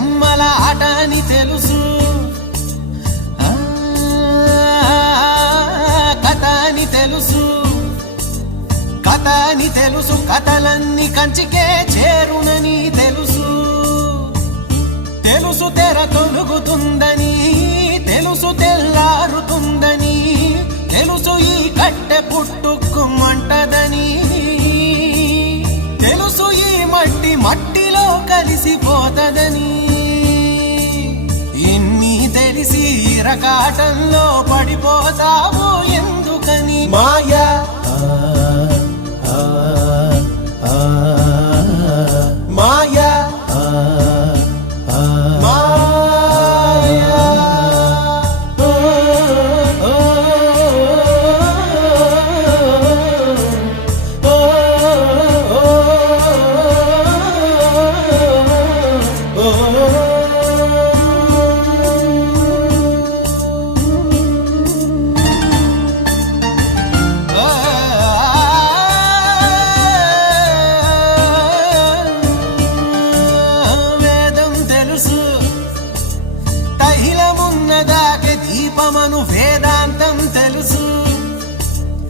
బొమ్మల ఆట అని తెలుసు, కథ అని తెలుసు, కథ అని తెలుసు, కథలన్నీ కంచికే చేరునని తెలుసు. తెలుసు తెర తొలుగుతుందని, తెలుసు తెల్లారుతుందని, తెలుసు ఈ కట్టె పుట్టుకుమంటదని, తెలుసు ఈ మట్టి మట్టిలో కలిసిపోతదని. ఇన్ని తెలిసి ఇరకాటంలో పడిపోతావు ఎందుకని? మాయా మాయా దీపమను